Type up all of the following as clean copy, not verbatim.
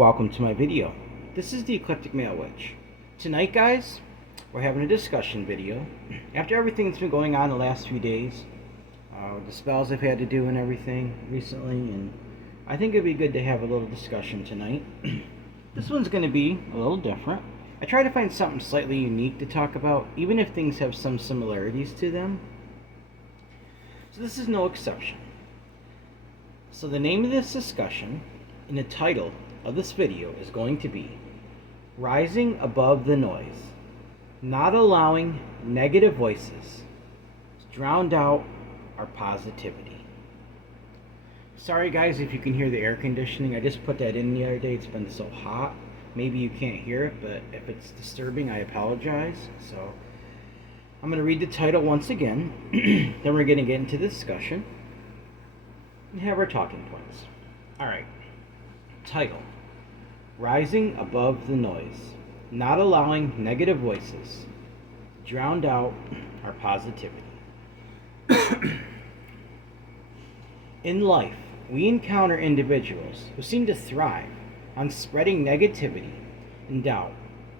Welcome to my video. This is the Eclectic Male Witch. Tonight, guys, we're having a discussion video. After everything that's been going on the last few days, the spells I've had to do and everything recently, and I think it'd be good to have a little discussion tonight. This one's going to be a little different. I try to find something slightly unique to talk about, even if things have some similarities to them. So this is no exception. So the name of this discussion and the title of this video is going to be Rising Above the Noise, Not Allowing Negative Voices to Drown Out Our Positivity. Sorry guys if you can hear the air conditioning. I just put that in the other day. It's been so hot. Maybe you can't hear it, but if it's disturbing, I apologize. So I'm going to read the title once again. Then we're going to get into the discussion and have our talking points. Alright. Title: Rising Above the Noise, Not Allowing Negative Voices to Drown Out Our Positivity. In life, we encounter individuals who seem to thrive on spreading negativity and doubt.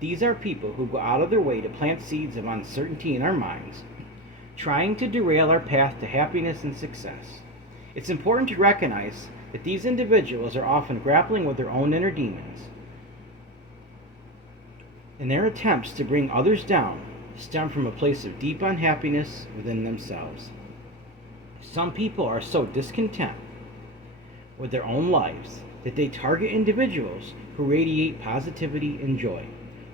These are people who go out of their way to plant seeds of uncertainty in our minds, trying to derail our path to happiness and success. It's important to recognize that these individuals are often grappling with their own inner demons, and their attempts to bring others down stem from a place of deep unhappiness within themselves. Some people are so discontent with their own lives that they target individuals who radiate positivity and joy,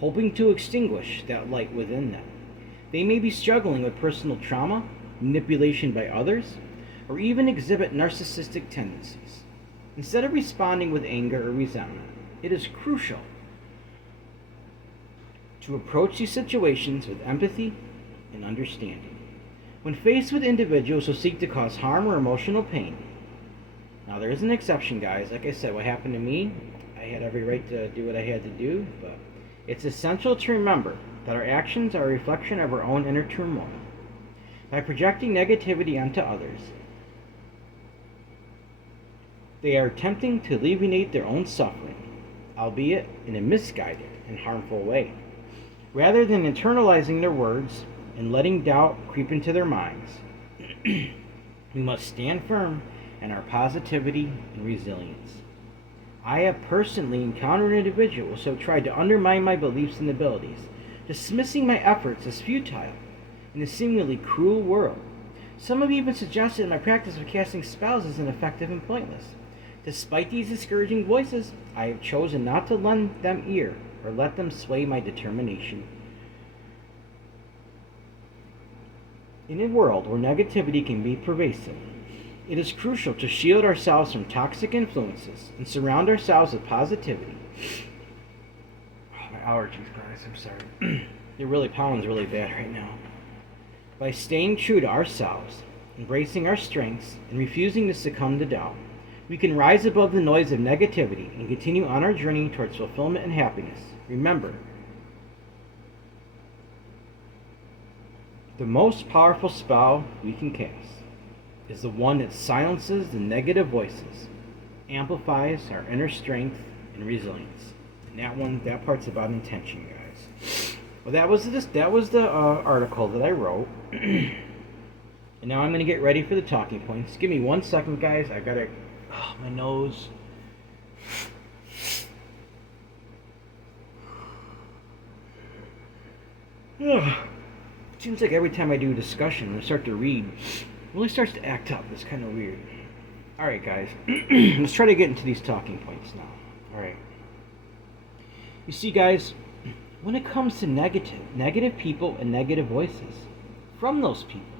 hoping to extinguish that light within them. They may be struggling with personal trauma, manipulation by others, or even exhibit narcissistic tendencies. Instead of responding with anger or resentment, it is crucial to approach these situations with empathy and understanding. When faced with individuals who seek to cause harm or emotional pain, now there is an exception, guys. Like I said, what happened to me, I had every right to do what I had to do, but it's essential to remember that our actions are a reflection of our own inner turmoil. By projecting negativity onto others, they are attempting to alleviate their own suffering, albeit in a misguided and harmful way. Rather than internalizing their words and letting doubt creep into their minds, we must stand firm in our positivity and resilience. I have personally encountered individuals who have tried to undermine my beliefs and abilities, dismissing my efforts as futile in a seemingly cruel world. Some have even suggested my practice of casting spells is ineffective and pointless. Despite these discouraging voices, I have chosen not to lend them ear or let them sway my determination. In a world where negativity can be pervasive, it is crucial to shield ourselves from toxic influences and surround ourselves with positivity. Oh, my allergies, guys, I'm sorry. Pollen's really bad right now. By staying true to ourselves, embracing our strengths, and refusing to succumb to doubt, we can rise above the noise of negativity and continue on our journey towards fulfillment and happiness. Remember, the most powerful spell we can cast is the one that silences the negative voices, amplifies our inner strength and resilience. And that part's about intention, guys. Well, that was the article that I wrote. And now I'm going to get ready for the talking points. Give me 1 second, guys. I gotta... Oh, my nose. It seems like every time I do a discussion and I start to read, it really starts to act up. It's kind of weird. Alright, guys. Let's try to get into these talking points now. Alright. You see, guys, when it comes to negative people and negative voices from those people,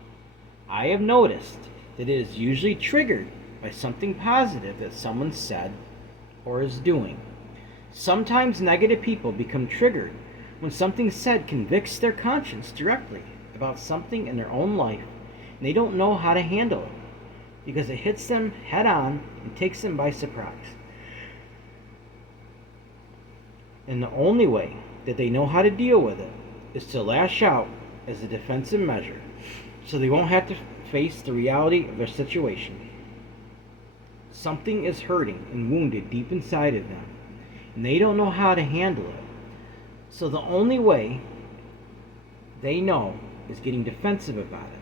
I have noticed that it is usually triggered by something positive that someone said or is doing. Sometimes negative people become triggered when something said convicts their conscience directly about something in their own life, and they don't know how to handle it because it hits them head on and takes them by surprise. And the only way that they know how to deal with it is to lash out as a defensive measure so they won't have to face the reality of their situation. Something is hurting and wounded deep inside of them, and they don't know how to handle it. So the only way they know is getting defensive about it.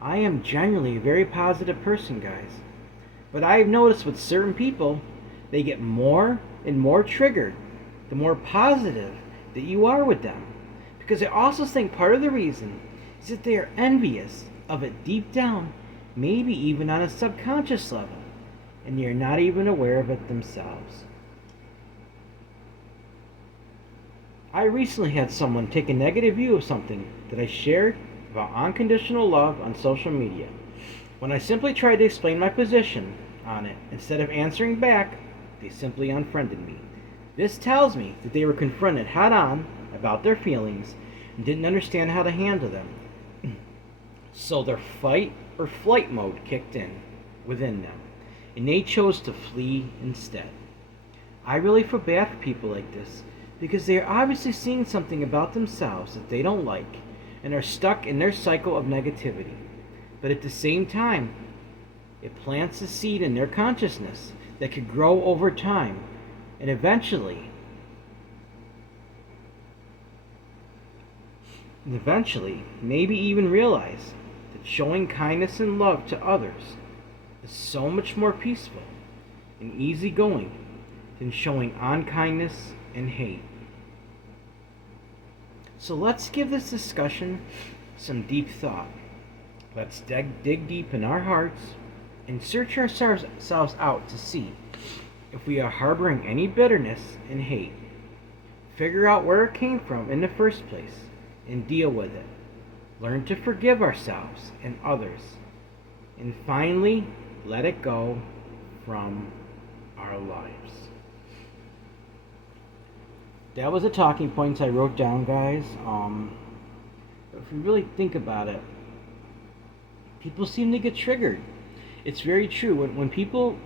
I am generally a very positive person, guys. But I've noticed with certain people, they get more and more triggered the more positive that you are with them. Because I also think part of the reason is that they are envious of it deep down, maybe even on a subconscious level, and they're not even aware of it themselves. I recently had someone take a negative view of something that I shared about unconditional love on social media. When I simply tried to explain my position on it, instead of answering back, they simply unfriended me. This tells me that they were confronted head on about their feelings and didn't understand how to handle them. So their fight or flight mode kicked in within them, and they chose to flee instead. I really feel bad for people like this because they are obviously seeing something about themselves that they don't like and are stuck in their cycle of negativity. But at the same time, it plants a seed in their consciousness that could grow over time and eventually, maybe even realize that showing kindness and love to others is so much more peaceful and easygoing than showing unkindness and hate. So let's give this discussion some deep thought. Let's dig deep in our hearts and search ourselves out to see if we are harboring any bitterness and hate. Figure out where it came from in the first place and deal with it. Learn to forgive ourselves and others. And finally, let it go from our lives. That was the talking points I wrote down, guys. If you really think about it, people seem to get triggered. It's very true. When people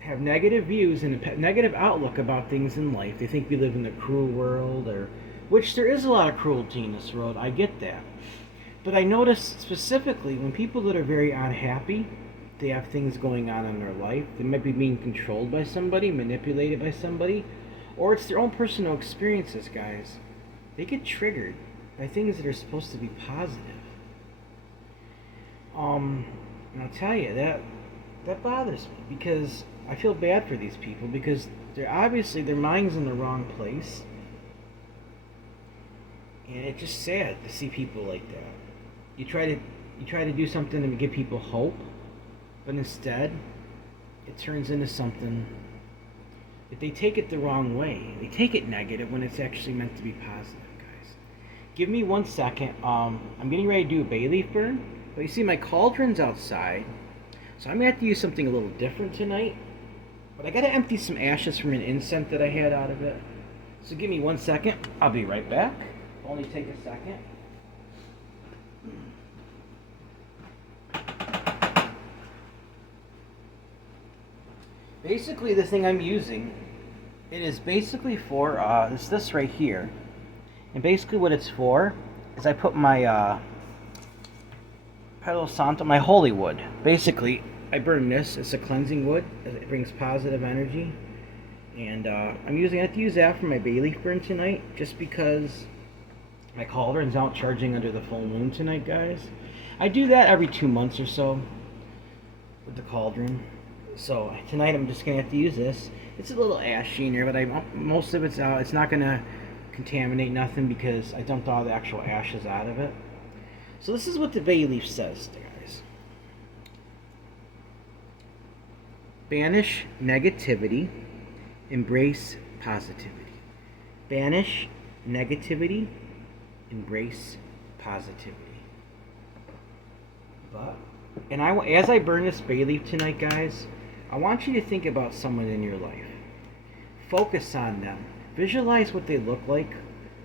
have negative views and a negative outlook about things in life, they think we live in a cruel world, which there is a lot of cruelty in this world. I get that. But I notice specifically when people that are very unhappy, they have things going on in their life. They might be being controlled by somebody, manipulated by somebody, or it's their own personal experiences, guys. They get triggered by things that are supposed to be positive. And I'll tell you, that bothers me because I feel bad for these people because they're obviously their mind's in the wrong place. And it's just sad to see people like that. You try to do something to give people hope, but instead it turns into something that they take it the wrong way. They take it negative when it's actually meant to be positive, guys. Give me 1 second. I'm getting ready to do a bay leaf burn, but you see my cauldron's outside, so I'm gonna have to use something a little different tonight. But I gotta empty some ashes from an incense that I had out of it. So give me 1 second. I'll be right back. Only take a second. Basically, the thing I'm using, it is basically for, it's this right here. And basically what it's for is I put my Palo Santo, my holy wood. Basically, I burn this. It's a cleansing wood. It brings positive energy. And I have to use that for my bay leaf burn tonight, just because my cauldron's out charging under the full moon tonight, guys. I do that every 2 months or so with the cauldron. So tonight I'm just gonna have to use this. It's a little ashy in there, but most of it's out. It's not gonna contaminate nothing because I dumped all the actual ashes out of it. So this is what the bay leaf says, guys. Banish negativity, embrace positivity. Banish negativity, embrace positivity. As I burn this bay leaf tonight, guys, I want you to think about someone in your life. Focus on them. Visualize what they look like,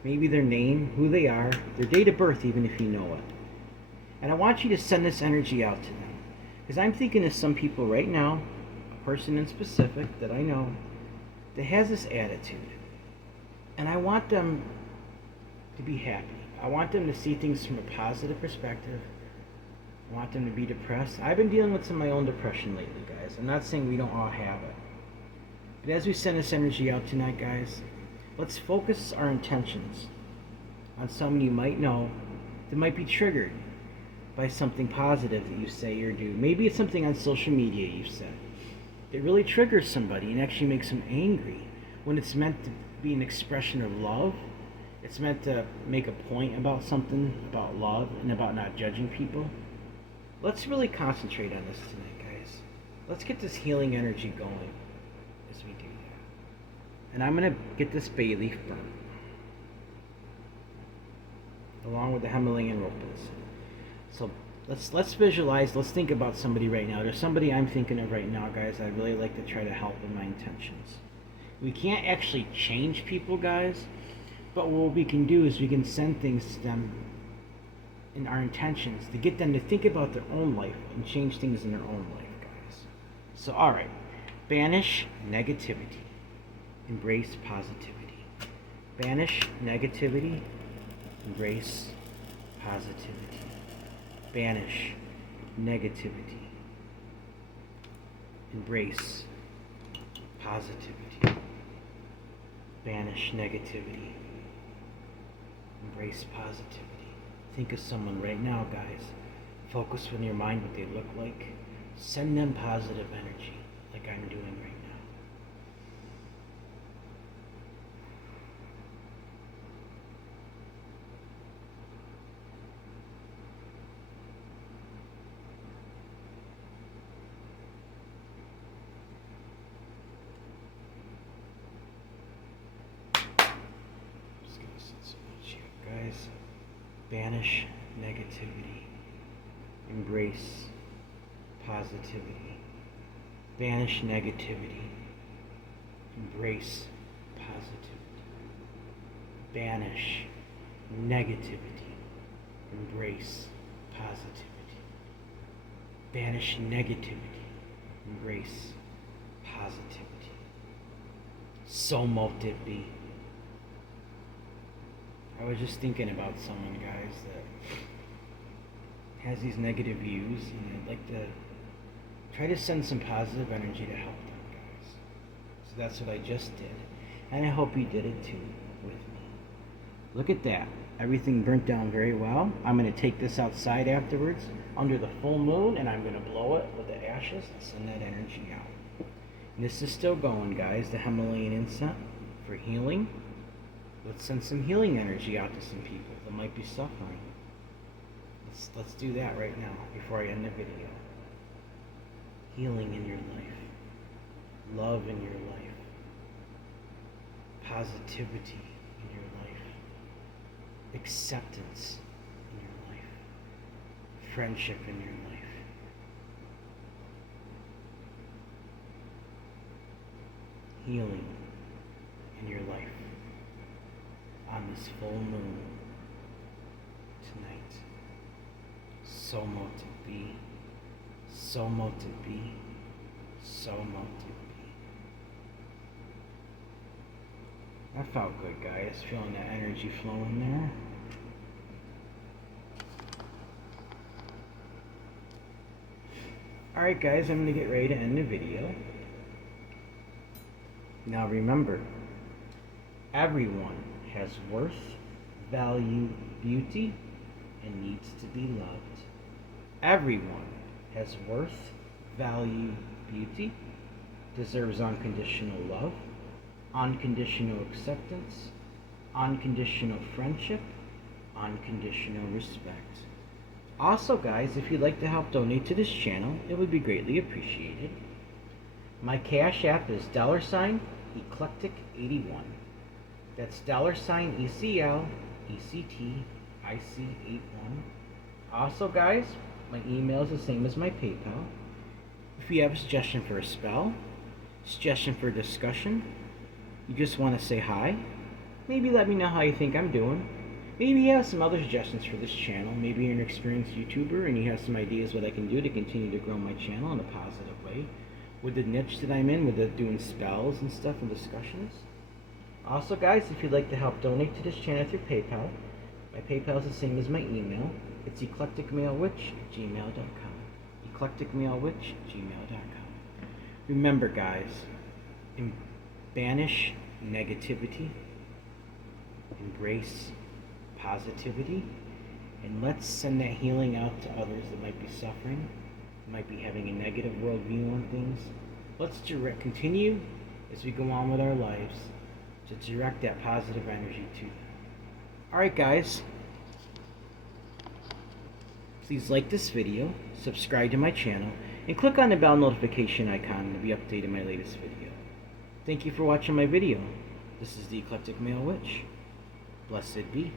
maybe their name, who they are, their date of birth, even if you know it. And I want you to send this energy out to them. Because I'm thinking of some people right now, a person in specific that I know, that has this attitude. And I want them to be happy. I want them to see things from a positive perspective. I want them to be depressed. I've been dealing with some of my own depression lately, guys. I'm not saying we don't all have it. But as we send this energy out tonight, guys, let's focus our intentions on someone you might know that might be triggered by something positive that you say or do. Maybe it's something on social media you've said. It really triggers somebody and actually makes them angry when it's meant to be an expression of love. It's meant to make a point about something, about love, and about not judging people. Let's really concentrate on this tonight, guys. Let's get this healing energy going as we do that. And I'm going to get this bay leaf burnt, along with the Himalayan ropes. So let's visualize, let's think about somebody right now. There's somebody I'm thinking of right now, guys, I'd really like to try to help in my intentions. We can't actually change people, guys, but what we can do is we can send things to them in our intentions to get them to think about their own life and change things in their own life, guys. So, alright, banish negativity, embrace positivity. Banish negativity, embrace positivity. Banish negativity, embrace positivity. Banish negativity, embrace positivity. Think of someone right now, guys. Focus in your mind what they look like. Send them positive energy like I'm doing right now. Just gonna set some much here, guys. Banish negativity. Embrace positivity. Banish negativity. Embrace positivity. Banish negativity. Embrace positivity. Banish negativity. Embrace positivity. So mote it be. I was just thinking about someone, guys, that has these negative views, and I'd like to try to send some positive energy to help them, guys. So that's what I just did, and I hope you did it too with me. Look at that. Everything burnt down very well. I'm going to take this outside afterwards under the full moon, and I'm going to blow it with the ashes and send that energy out. And this is still going, guys, the Himalayan incense for healing. Let's send some healing energy out to some people that might be suffering. Let's do that right now before I end the video. Healing in your life. Love in your life. Positivity in your life. Acceptance in your life. Friendship in your life. Healing in your life. On this full moon tonight. So mote it be. So mote it be. So mote it be. That felt good, guys. Feeling that energy flowing there. Alright, guys, I'm going to get ready to end the video. Now remember, everyone has worth, value, beauty, and needs to be loved. Everyone has worth, value, beauty, deserves unconditional love, unconditional acceptance, unconditional friendship, unconditional respect. Also, guys, if you'd like to help donate to this channel, it would be greatly appreciated. My Cash App is $Eclectic81. That's $ECLECTIC81. Also, guys, my email is the same as my PayPal. If you have a suggestion for a spell, suggestion for a discussion, you just want to say hi, maybe let me know how you think I'm doing. Maybe you have some other suggestions for this channel. Maybe you're an experienced YouTuber and you have some ideas what I can do to continue to grow my channel in a positive way. With the niche that I'm in, with the doing spells and stuff and discussions. Also, guys, if you'd like to help donate to this channel through PayPal, my PayPal is the same as my email. It's eclecticmalewitch@gmail.com. eclecticmalewitch@gmail.com. Remember, guys, banish negativity, embrace positivity, and let's send that healing out to others that might be suffering, might be having a negative worldview on things. Let's continue as we go on with our lives to direct that positive energy to them. Alright guys, please like this video, subscribe to my channel, and click on the bell notification icon to be updated on my latest video. Thank you for watching my video. This is the Eclectic Male Witch. Blessed be.